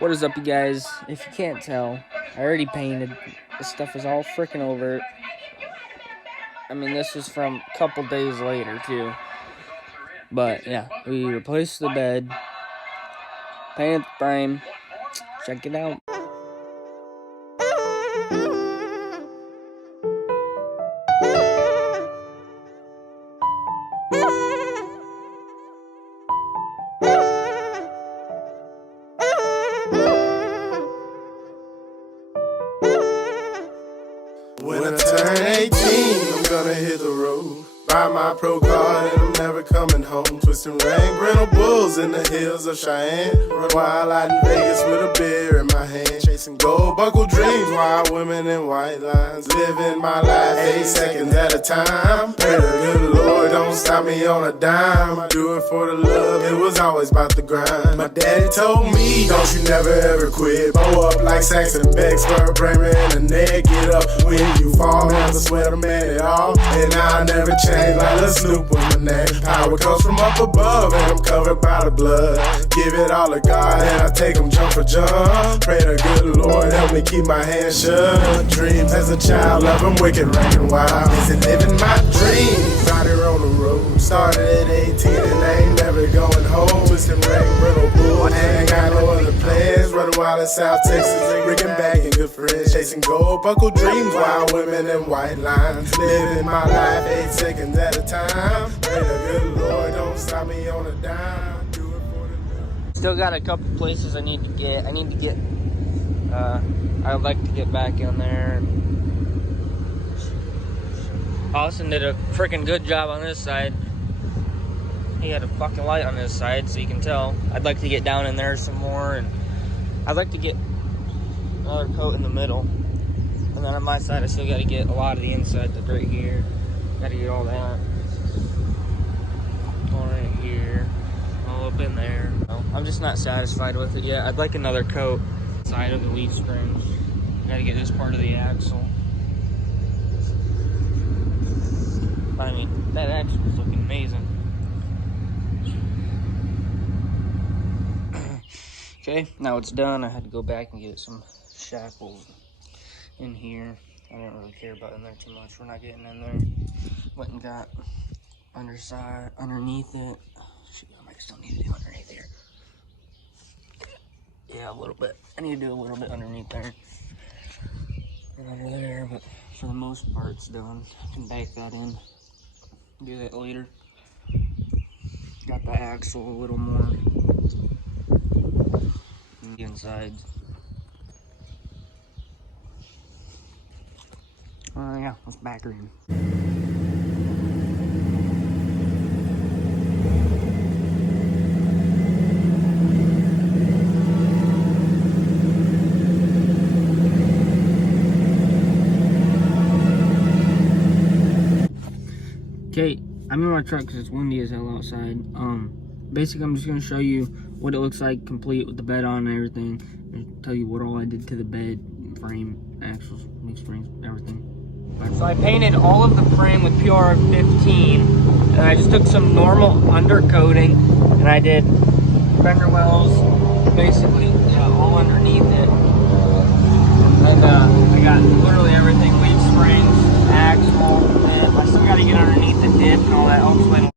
What is up, you guys? If you can't tell, I already painted. This stuff is all freaking over. I mean, this is from a couple days later, too. But, yeah, we replaced the bed, painted the frame. Check it out. When I turn 18, I'm gonna hit the road. Buy my pro card and I'm never coming home. Twisting rain, rental bulls in the hills of Cheyenne. Run wild out in Vegas with a beer in my hand. Chasing gold buckle dreams, wild women in white lines. Living my life 8 seconds at a time. Pray the good Lord don't stop me on a dime. I do it for the love, it was always about the grind. My daddy told me, don't you never ever quit. Bow up like Saxon Beck, spur Bramer in the neck. Get up when you fall, never sweat a man at all. And I'll never change. Like Lil Snoop was my name. Power comes from up above, and I'm covered by the blood. Give it all to God, and I take them jump for jump. Pray the good Lord help me keep my hands shut. Dreams as a child, love them wicked, ranking wild. Is it living my dreams? Out here on the road. Started at 18 and I ain't never going home. Twisting rain, rental bull. I ain't got no other plans. Running wild in South Texas, rigging back and good friends. Chasing gold, buckle dreams, wild women in white lines. Living my life 8 seconds at a time. Pray the good Lord don't stop me on a dime. Do it for the love. Still got a couple places I need to get. I'd like to get back in there. Austin did a freaking good job on this side. He had a fucking light on this side, so you can tell. I'd like to get down in there some more, and I'd like to get another coat in the middle. And then on my side, I still got to get a lot of the inside that's right here. Got to get all that. All right here, all up in there. I'm just not satisfied with it yet. I'd like another coat. Side of the leaf springs. Got to get this part of the axle. I mean, that axle is looking amazing. Okay, now it's done. I had to go back and get some shackles in here. I didn't really care about in there too much. We're not getting in there. Went and got underneath it. Shoot, I might still need to do underneath here. Yeah, a little bit. I need to do a little bit underneath there. And under there, but for the most part it's done. I can bake that in. Do that later. Got the axle a little more. And the insides. Yeah, let's back her in. Okay, I'm in my truck because it's windy as hell outside. Basically, I'm just going to show you what it looks like complete with the bed on and everything. And tell you what all I did to the bed, frame, axles, leaf springs, everything. So I painted all of the frame with PR15, and I just took some normal undercoating, and I did fender wells, basically, yeah, all underneath it. And I got literally everything, leaf springs, axle, and I still got to get underneath the dip and all that. I'll explain.